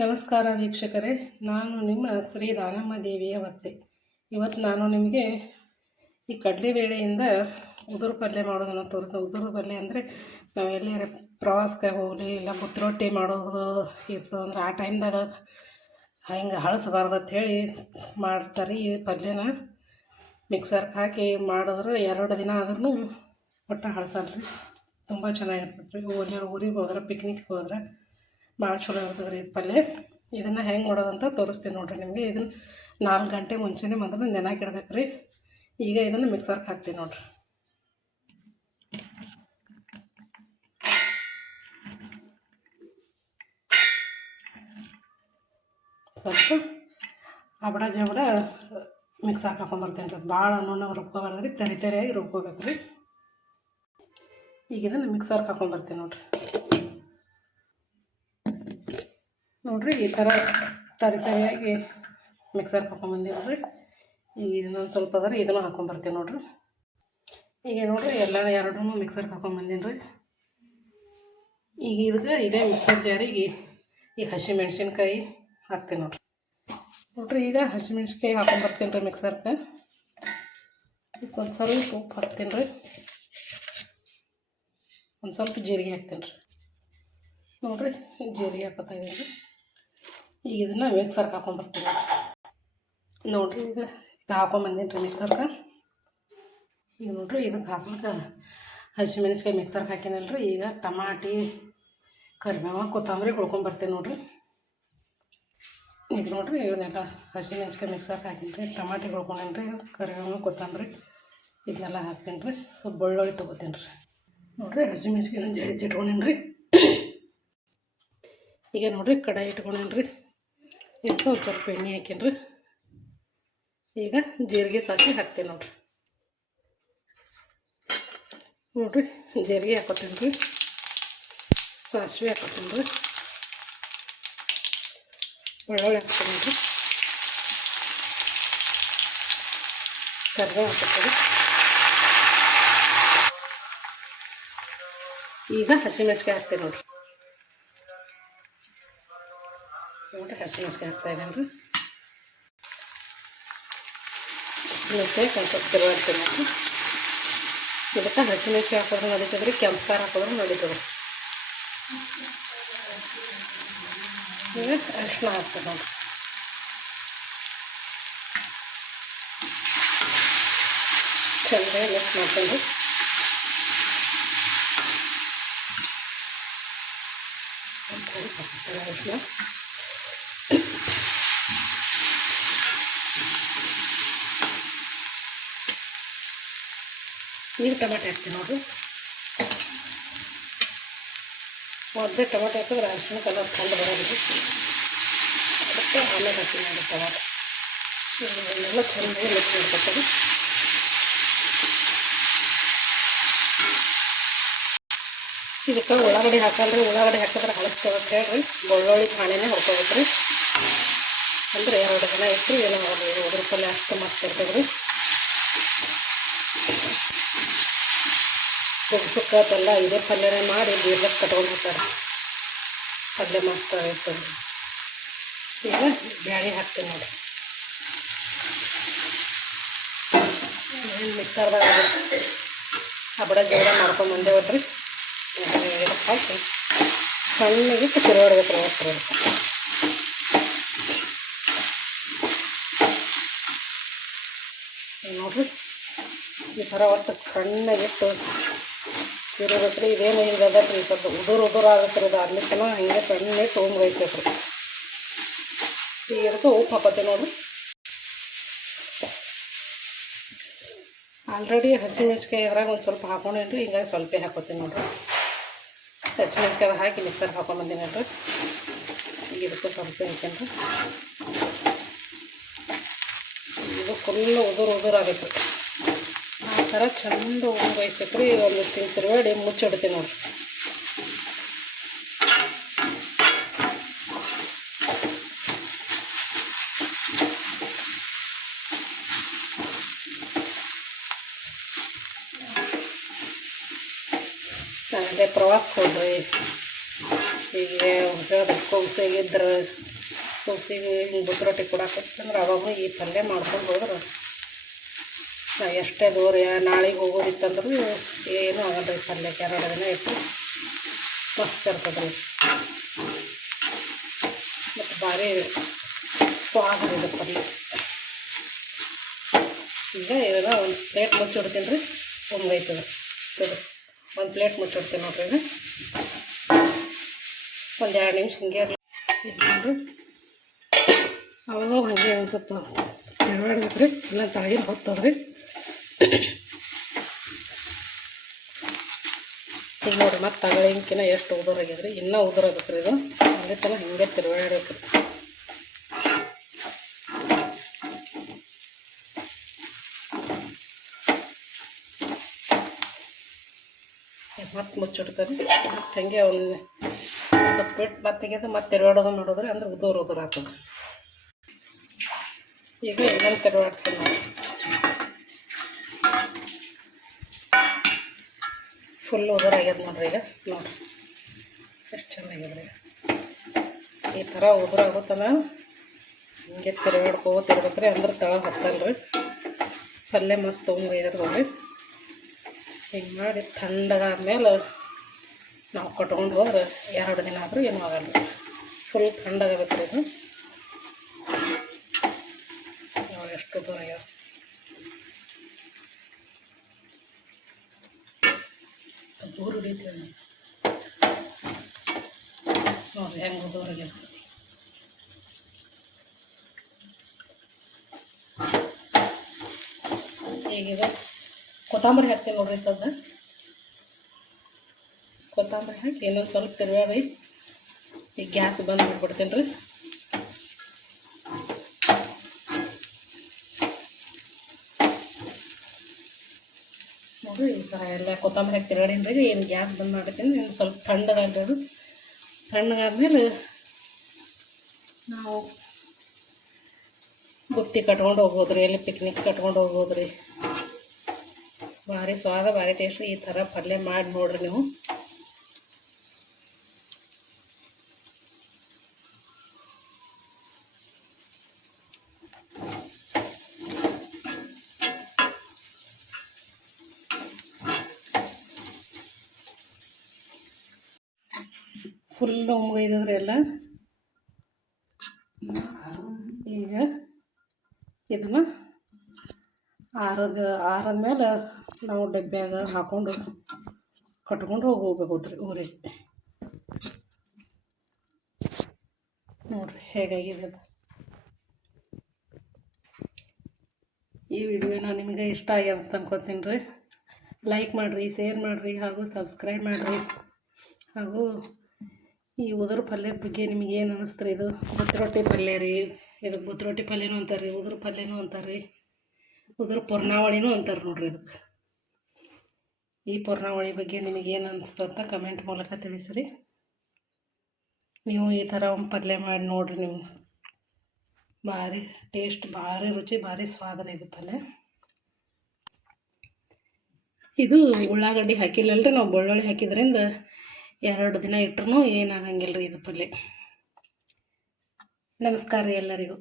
ನಮಸ್ಕಾರ ವೀಕ್ಷಕರೇ, ನಾನು ನಿಮ್ಮ ಶ್ರೀ ದಾನಮ್ಮ ದೇವಿಯ ಭಕ್ತಿ. ಇವತ್ತು ನಾನು ನಿಮಗೆ ಈ ಕಡಲೆಬೇಳೆಯಿಂದ ಉದುರು ಪಲ್ಯ ಮಾಡೋದನ್ನು ತೋರಿಸ್ತೀನಿ. ಉದುರು ಪಲ್ಯ ಅಂದರೆ ನಾವು ಎಲ್ಲೇ ಪ್ರವಾಸಕ್ಕೆ ಹೋಗಲಿ ಇಲ್ಲ ಮುದ್ದೆ ರೊಟ್ಟಿ ಮಾಡೋದು ಇರ್ತದೆ ಅಂದ್ರೆ ಆ ಟೈಮ್ದಾಗ ಹಿಂಗೆ ಹಳಸಬಾರ್ದು ಅಂಥೇಳಿ ಮಾಡ್ತಾರೆ. ಈ ಪಲ್ಯನ ಮಿಕ್ಸರ್ಗೆ ಹಾಕಿ ಮಾಡಿದ್ರೆ 2 ದಿನ ಆದ್ರೂ ಒಟ್ಟು ಹಳಸಲ್ಲ ರೀ. ತುಂಬ ಚೆನ್ನಾಗಿರ್ತದೆ ರೀ. ಎಲ್ಲರೂ ಊರಿಗೆ ಹೋದ್ರೆ ಪಿಕ್ನಿಕ್ಗೆ ಹೋದ್ರೆ ಭಾಳ ಚಲೋ ಇರ್ತದೆ ರೀ ಇದು ಪಲ್ಯ. ಇದನ್ನು ಹೆಂಗೆ ಮಾಡೋದಂತ ತೋರಿಸ್ತೀನಿ ನೋಡಿರಿ ನಿಮಗೆ. ಇದನ್ನು 4 ಗಂಟೆ ಮುಂಚೆನೇ ಮೊದಲು ನೆನೆಹಾಕಿಡ್ಬೇಕು ರೀ. ಈಗ ಇದನ್ನು ಮಿಕ್ಸರ್ಗೆ ಹಾಕ್ತೀನಿ ನೋಡಿರಿ. ಸ್ವಲ್ಪ ಅಬಡ ಜಬಡ ಮಿಕ್ಸರ್ಗೆ ಹಾಕೊಂಬರ್ತೀನಿ ರೀ. ಭಾಳ ನುಣ್ಣಗೆ ರುಬ್ಕೊಬಾರ್ದು ರೀ, ತರಿಯಾಗಿ ರುಬ್ಕೋಬೇಕು ರೀ. ಈಗ ಇದನ್ನು ಮಿಕ್ಸರ್ಗೆ ಹಾಕೊಂಬರ್ತೀನಿ ನೋಡಿರಿ. ಈ ಥರ ತರಿಯಾಗಿ ಮಿಕ್ಸರ್ಗೆ ಹಾಕೊಂಬಂದಿನಿ ರೀ. ಈಗ ಇದನ್ನೊಂದು ಸ್ವಲ್ಪ ಅದ ರೀ, ಇದನ್ನು ಹಾಕೊಂಬರ್ತೀನಿ ನೋಡಿರಿ. ಈಗ ನೋಡಿರಿ ಎಲ್ಲ 2 ಮಿಕ್ಸರ್ಗೆ ಹಾಕೊಂಬಂದಿನಿ ರೀ. ಈಗ ಇದಕ್ಕೆ ಇದೇ ಮಿಕ್ಸರ್ ಜಾರಿಗೆ ಈಗ ಹಸಿಮೆಣ್ಸಿನ್ಕಾಯಿ ಹಾಕ್ತೀನಿ ನೋಡಿರಿ. ಈಗ ಹಸಿಮೆಣ್ಸಿನ್ಕಾಯಿ ಹಾಕೊಂಬರ್ತೀನಿ ರೀ ಮಿಕ್ಸರ್ಗೆ. ಈಗ ಒಂದು ಸ್ವಲ್ಪ ಉಪ್ಪು ಹಾಕ್ತೀನಿ ರೀ, ಒಂದು ಸ್ವಲ್ಪ ಜೀರಿಗೆ ಹಾಕ್ತೀನಿ ರೀ. ನೋಡಿರಿ ಜೀರಿಗೆ ಹಾಕೋತಾ ಇದ್ದೀನಿ ರೀ. ಈಗ ಇದನ್ನು ಮಿಕ್ಸರ್ಗೆ ಹಾಕೊಂಬರ್ತೀನಿ ನೋಡಿರಿ. ಈಗ ಇದು ಹಾಕೊಂಬಂದೀನಿ ರೀ ಮಿಕ್ಸರ್ಗೆ. ಈಗ ನೋಡಿರಿ ಇದಕ್ಕೆ ಹಾಕ್ಲಿಕ್ಕೆ ಹಸಿಮೆಣ್ಸಿನ್ಕಾಯಿ ಮಿಕ್ಸರ್ಗೆ ಹಾಕಿನಲ್ಲ ರೀ. ಈಗ ಟಮಾಟಿ, ಕರಿಬೇವು, ಕೊತ್ತಂಬರಿ ಹುಳ್ಕೊಂಬರ್ತೀನಿ ನೋಡಿರಿ. ಈಗ ನೋಡಿರಿ ಇವನ್ನೆಲ್ಲ ಹಸಿಮೆಣ್ಸಿನ್ಕಾಯಿ ಮಿಕ್ಸರ್ಗೆ ಹಾಕೀನಿ ರೀ. ಟಮಾಟಿ ಹುಳ್ಕೊಂಡೇನಿ ರೀ, ಕರಿಬೇವು, ಕೊತ್ತಂಬರಿ ಇದನ್ನೆಲ್ಲ ಹಾಕ್ತೀನಿ ರೀ. ಸ್ವಲ್ಪ ಬೆಳ್ಳುಳ್ಳಿ ತೊಗೋತೀನಿ ರೀ. ನೋಡಿರಿ ಹಸಿಮೆಣ್ಸಿನ್ಕಾಯಿ ಜಾಸ್ತಿ ಇಟ್ಕೊಂಡೇನಿ ರೀ. ಈಗ ನೋಡಿರಿ ಕಡಾಯಿ ಇಟ್ಕೊಂಡೇನಿ ರೀ. ಇದಕ್ಕೆ ಒಂದು ಸ್ವಲ್ಪ ಎಣ್ಣೆ ಹಾಕೀನಿ ರೀ. ಈಗ ಜೀರಿಗೆ ಸಾಸಿವೆ ಹಾಕ್ತೀನಿ ನೋಡಿರಿ. ಜೀರಿಗೆ ಹಾಕೋತೀನಿ ರೀ, ಸಾಸಿವೆ ಹಾಕೋತೀನಿ ರೀ, ಬೆಳ್ಳುಳ್ಳಿ ಹಾಕ್ತೀನಿ ರೀ, ಕರಿಬೇವು ಹಾಕೋತೀನಿ. ಈಗ ಹಸಿಮೆಣ್ಸಿನ್ಕಾಯಿ ಹಾಕ್ತೀನಿ ನೋಡಿರಿ. ಹಸಿಮೆಣ್ಸಿನ್ಕಾಯಿ ಹಾಕ್ತಾಯಿದ್ದೀನಿ ರೀ. ಹಸಿಮೆಣ್ಸಿನ್ಕಾಯಿ ಒಂದು ಸ್ವಲ್ಪ ತಿರುವಾಡ್ತೀನಿ ರೀ. ಇದಕ್ಕೆ ಹಸಿಮೆಣ್ಸಿನ್ಕಾಯಿ ಹಾಕೋದ್ರೆ ನಡೀತದೆ ರೀ, ಕೆಂಪು ಖಾರ ಹಾಕೋದ್ರೆ ನಡೀತದೆ. ಈಗ ಅರಿಶಿನ ಹಾಕ್ತೀನಿ ನೋಡಿರಿ. ಚೆನ್ನಾಗಿ ಮಿಕ್ಸ್ ಮಾಡ್ತೀನಿ ರೀ. ಒಂದು ಸ್ವಲ್ಪ ಹಾಕ್ತೀನಿ ಅರಿಶಿನ. ಈಗ ಟೊಮೆಟೊ ಹಾಕ್ತೀನಿ ನೋಡಿರಿ. ಮೊದಲೇ ಟೊಮೆಟೊ ಹಾಕಿದ್ರೆ ಅರಿಶಿನ ಕಲರ್ ಕಂಡು ಬರೋದಿಲ್ಲ, ಅದಕ್ಕೆ ಆಮೇಲೆ ಹಾಕ್ತೀನಿ ನೋಡಿ ಟೊಮೆಟೊ. ಇದನ್ನೆಲ್ಲ ಚೆನ್ನಾಗಿ ಮಿಕ್ಸ್ ಮಾಡ್ಕೊತೀವಿ. ಇದಕ್ಕೆ ಉಳ್ಳಾಗಡ್ಡಿ ಹಾಕಲ್ರಿ. ಉಳ್ಳಾಗಡ್ಡಿ ಹಾಕಿದ್ರೆ ಹಳಸ್ತೇವೆ ಅಂತ ಹೇಳ್ರಿ ಬೆಳ್ಳುಳ್ಳಿ ಪಾಣಿನೇ ಹೊಡ್ಕೋಬೇಕು ರೀ. ಅಂದರೆ 2 ದಿನ ಇಟ್ಟು ಏನೋ ಉದುರು ಪಲ್ಯ ಅಷ್ಟು ಮಸ್ತ್ ಇರ್ತದೆ ರೀ. ಸುಕ್ಕತ್ತೆಲ್ಲ ಇದೇ ಪಲ್ಯನೇ ಮಾಡಿ ಬೀರ್ಲಕ್ಕೆ ಕಟ್ಕೊಂಡು ಹೋಗ್ತಾರೆ. ಪಲ್ಯ ಮಸ್ತ್ ಇರ್ತದೆ. ಈಗ ಬ್ಯಾಳೆ ಹಾಕ್ತೀನಿ ನೋಡಿ. ಏನು ಮಿಕ್ಸರ್ದಾಗ ಹಬಡ ಜೋಳ ಮಾಡ್ಕೊಂಡು ಬಂದೇವಲ್ರಿ. ಹಾಕಿ ಸಣ್ಣಗೆ ತಿರುವಾಡ್ಬೇಕು ರೀ. ಒಟ್ಟು ನೋಡಿರಿ ಈ ಥರ ಒಟ್ಟು ಸಣ್ಣಗಿಟ್ಟು ತಿರುಗಬೇಕು ರೀ. ಇದೇನು ಹಿಂಗೆ ಅದಲ್ಲ ರೀ, ಸ್ವಲ್ಪ ಉದುರು ಆಗುತ್ತೆ ರೀ. ಇದು ಅರ್ಲಿಕ್ಕನ ಹಿಂಗೆ ಸಣ್ಣ ತೊಗೊಂಬೈತೈತೆ ರೀ. ಈಗ ಇದಕ್ಕೆ ಉಪ್ಪು ಹಾಕೋತೀವಿ ನೋಡಿರಿ. ಆಲ್ರೆಡಿ ಹಸಿಮೆಣ್ಸಿನ್ಕಾಯಿ ಇದ್ರಾಗ ಒಂದು ಸ್ವಲ್ಪ ಹಾಕೊಂಡೇನಿ ರೀ. ಹಿಂಗಾಗಿ ಸ್ವಲ್ಪ ಹಾಕೋತೀನಿ ನೋಡಿರಿ. ಹಸಿಮೆಣ್ಸಿನ್ಕಾಯಿ ಹಾಕಿ ಮಿಕ್ಸರ್ಗೆ ಹಾಕೊಂಬಂದೀನಿ ನೋಡಿರಿ. ಈಗ ಇದಕ್ಕೆ ಸ್ವಲ್ಪ ಹಾಕೇನಿ ರೀ. ಇದು ಫುಲ್ಲು ಉದುರು ಆಗೈತೆ ರೀ. ಆ ಥರ ಚಂದ ಬೈಸೈತೆ ರೀ. ಒಂದು ತಿರುವಾಡಿ ಮುಚ್ಚಿಡ್ತೀನಿ ನೋಡಿರಿ. ಅದೇ ಪ್ರವಾಸಕ್ಕೆ ಹೋಗ್ರಿ, ಹೀಗೆ ಹೋಗೋದಕ್ಕೆ ಹೋಗಿದ್ರೆ ಕೂಸಿಗೆ ಹಿಂಗೆ ಬುತ್ತಿ ರೊಟ್ಟಿ ಕೊಡಾಕತ್ತಂದ್ರೆ ಅವಾಗ ಈ ಪಲ್ಯ ಮಾಡ್ಕೊಂಡು ಹೋದ್ರೆ ನಾ ಎಷ್ಟೇ ದೂರ ನಾಳೆಗೆ ಹೋಗೋದಿತ್ತಂದ್ರೂ ಏನೂ ಆಗಲ್ಲ ರೀ ಪಲ್ಯಕ್ಕೆ 2 ದಿನ ಇಟ್ಟು ಮಸ್ತ್ ಇರ್ತದೆ ರೀ ಮತ್ತು ಭಾರಿ ಸ್ವಾದ ಇದೆ ಪಲ್ಯ. ಈಗ ಇದನ್ನು ಒಂದು ಪ್ಲೇಟ್ ಮುಚ್ಚಿಡ್ತೀನಿ ರೀ ಒಮ್ಮೈತದೆ ಇದು ಒಂದು ಪ್ಲೇಟ್ ಮುಚ್ಚಿಡ್ತೀನಿ ನೋಡ್ರಿ ಇದು ಒಂದು 2 ನಿಮಿಷ ಹಿಂಗೆ ಇಟ್ಕೊಂಡ್ರಿ ಅವಾಗ ಹಾಗೆ ಒಂದು ಸ್ವಲ್ಪ ತಿರುವಾಡ್ಬೇಕು ರೀ ಇಲ್ಲ ತಳಗಿನ ಹೊತ್ತದ್ರಿ. ಈಗ ನೋಡಿರಿ ಮತ್ತು ತಗಳಿಂಕಿನ ಎಷ್ಟು ಉದುರಾಗ್ಯದ್ರಿ ಇನ್ನೂ ಉದುರಾಗತ್ತೆ ರೀ ಇದು ಅಲ್ಲಿ ತನಕ ಹಿಂಗೆ ತಿರುವಾಡ್ಬೇಕು ರೀ. ಮತ್ತೆ ಮುಚ್ಚಿಡ್ತಾರೆ ಮತ್ತು ಹಂಗೆ ಒಂದು ಸ್ವಲ್ಪ ಬಿಟ್ಟು ಮತ್ತೆ ತೆಗೆದು ಮತ್ತೆ ತಿರುವಾಡೋದು ಮಾಡೋದ್ರಿ ಅಂದ್ರೆ ಉದುರು ಆಗ್ತದೆ. ಈಗ ಇನ್ನೊಂದು ತಿರುವಾಡ್ತೀನಿ ನಾವು ಫುಲ್ ಉದುರಾಗ್ಯದ ನೋಡ್ರಿ. ಈಗ ನೋಡಿರಿ ಎಷ್ಟು ಚೆನ್ನಾಗ್ಯದ್ರಿ. ಈ ಥರ ಉದುರಾಗುತ್ತಲ್ಲ ಹಿಂಗೆ ತಿರುಗಾಡ್ಕೋತಿರ್ಬೇಕ್ರಿ ಅಂದ್ರೆ ತಳ ಹತ್ತಲ್ರಿ ಪಲ್ಯ ಮಸ್ತ್ ತೊಗೊಂಬೈದ್ರಿ ನೋಡ್ರಿ. ಹಿಂಗೆ ಮಾಡಿ ತಣ್ಣಗಾದ್ಮೇಲೆ ನಾವು ಕಟ್ಕೊಂಡು ಹೋದ್ರೆ 2 ದಿನ ಆದರೂ ಏನೂ ಆಗಲ್ಲ. ಫುಲ್ ತಣ್ಣಗಾಗಬೇಕು ರೀ ಇದು. ನೋಡಿ ಎಷ್ಟು ಉದುರಾಗ್ಯಾವ ದೂರ ಹಿಡಿತೀವಿ ನೋಡಿರಿ ಹೆಂಗೆ ಉದುರಾಗ್ಯಾವ. ಈಗಿದೆ ಕೊತ್ತಂಬರಿ ಹಾಕ್ತೀನಿ ನೋಡ್ರಿ. ಸದ್ದ ಕೊತ್ತಂಬರಿ ಹಾಕಿ ಇನ್ನೊಂದು ಸ್ವಲ್ಪ ತಿರುಗಾಡಿ ಈಗ ಗ್ಯಾಸ್ ಬಂದು ಬಿಟ್ಬಿಡ್ತೀನಿ ರೀ. ನೋಡಿರಿ ಈ ಥರ ಎಲ್ಲ ಕೊತ್ತಂಬರಿ ಹಾಕಿ ತಿರುಗಾಡಿನ ರೀ ಏನು ಗ್ಯಾಸ್ ಬಂದ್ ಮಾಡಿರ್ತೀನಿ. ಇನ್ನು ಸ್ವಲ್ಪ ತಣ್ಣಗಾಗ್ರಿ ಅದು. ತಣ್ಣಗಾದ್ಮೇಲೆ ನಾವು ಬುತ್ತಿ ಕಟ್ಕೊಂಡು ಹೋಗ್ಬೋದು ರೀ ಎಲ್ಲಿ ಪಿಕ್ನಿಕ್ ಕಟ್ಕೊಂಡು ಹೋಗ್ಬೋದು ರೀ. ಭಾರಿ ಸ್ವಾದ ಭಾರಿ ಟೇಸ್ಟ್. ಈ ಥರ ಪಲ್ಯ ಮಾಡಿ ನೋಡ್ರಿ ನೀವು. ಫುಲ್ಲು ಮುಗಿದ್ರೆ ಎಲ್ಲ. ಈಗ ಇದನ್ನು ಆರದ್ಮೇಲೆ ನಾವು ಡಬ್ಬ್ಯಾಗ ಹಾಕ್ಕೊಂಡು ಕಟ್ಕೊಂಡು ಹೋಗ್ಬೇಕು ಊರಿಗೆ. ನೋಡಿರಿ ಹೇಗಾಗಿದೆ ಅದು. ಈ ವಿಡಿಯೋನ ನಿಮಗೆ ಇಷ್ಟ ಆಗ್ಯದ ಅಂತ ಅನ್ಕೋತೀನಿ ರೀ. ಲೈಕ್ ಮಾಡಿರಿ, ಶೇರ್ ಮಾಡಿರಿ ಹಾಗೂ ಸಬ್ಸ್ಕ್ರೈಬ್ ಮಾಡಿರಿ. ಹಾಗೂ ಈ ಉದುರು ಪಲ್ಯದ ಬಗ್ಗೆ ನಿಮಗೆ ಏನು ಅನ್ನಿಸ್ತು ರೀ? ಇದು ಬುತ್ತಿ ರೊಟ್ಟಿ ಪಲ್ಯ ರೀ. ಇದಕ್ಕೆ ಬುತ್ತಿ ರೊಟ್ಟಿ ಪಲ್ಯನೂ ಅಂತಾರೆ ರೀ, ಉದುರು ಪಲ್ಯನೂ ಅಂತಾರೆ ರೀ, ಉದುರು ಪೂರ್ಣಾವಳಿನೂ ಅಂತಾರೆ ನೋಡ್ರಿ ಇದಕ್ಕೆ. ಈ ಪೂರ್ಣಾವಳಿ ಬಗ್ಗೆ ನಿಮಗೇನು ಅನಿಸ್ತು ಅಂತ ಕಮೆಂಟ್ ಮೂಲಕ ತಿಳಿಸಿರಿ. ನೀವು ಈ ಥರ ಒಂದು ಪಲ್ಯ ಮಾಡಿ ನೋಡಿರಿ. ನೀವು ಭಾರಿ ಟೇಸ್ಟ್, ಭಾರಿ ರುಚಿ, ಭಾರಿ ಸ್ವಾದ ರೀ ಇದು ಪಲ್ಯ. ಇದು ಉಳ್ಳಾಗಡ್ಡಿ ಹಾಕಿಲ್ಲಲ್ರಿ ನಾವು, ಬೆಳ್ಳುಳ್ಳಿ ಹಾಕಿದ್ರಿಂದ 2 ದಿನ ಇಟ್ಟರೂ ಏನಾಗಂಗಿಲ್ಲ ರೀ ಇದು ಪಲ್ಯ. ನಮಸ್ಕಾರ ರೀ ಎಲ್ಲರಿಗೂ.